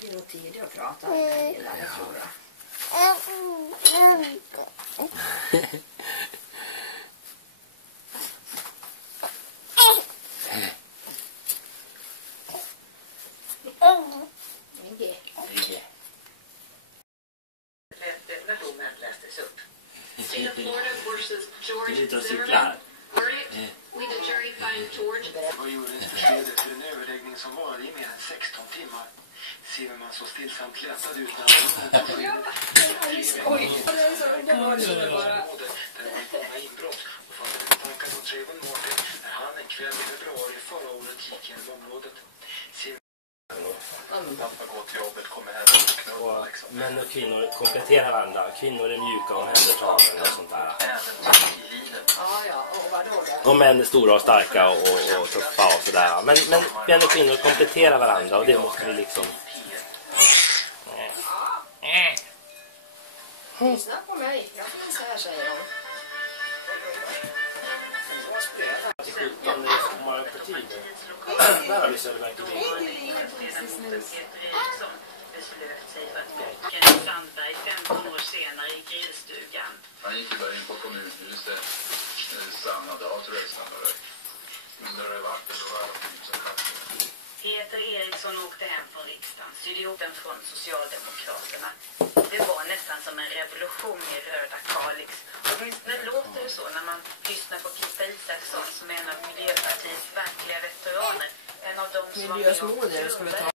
Det är nog tidigt att prata med Lilla, det tror jag. När domen lästes upp. Det är lite att cykla här. Vad gjorde inte skedet för en överläggning som varade i mer än 16 timmar? Zimmerman så stillsamt lättade ut när han kom på skedet. Där var många inbrott och fattade tankar mot Trayvon Martin när han en kväll i februari förra året gick genom området. Pappa går till jobbet, kommer hem och knullar liksom. Män och kvinnor kompletterar varandra. Kvinnor är mjuka och omhändertagande och sånt där. Och män är stora och starka och tuffa och sådär. Men män och kvinnor kompletterar varandra och det måste vi liksom... Lyssna på mig, jag får så här säger hon. Där har vi Söderberg till Sandberg 15 år senare i grillstugan. Han gick ju bara in på kommunhuset samma dag tror jag snabbare. Men det var vatten och alla typ kaffe. Peter Eriksson åkte hem från riksdagen, sydde ihop en från Socialdemokraterna. Det var nästan som en revolution i Röda Kalix. Åtminstone låter det så när man lyssnar på Pippa Isaksson som är en av Miljöpartiets verkliga veteraner. En av dem som var med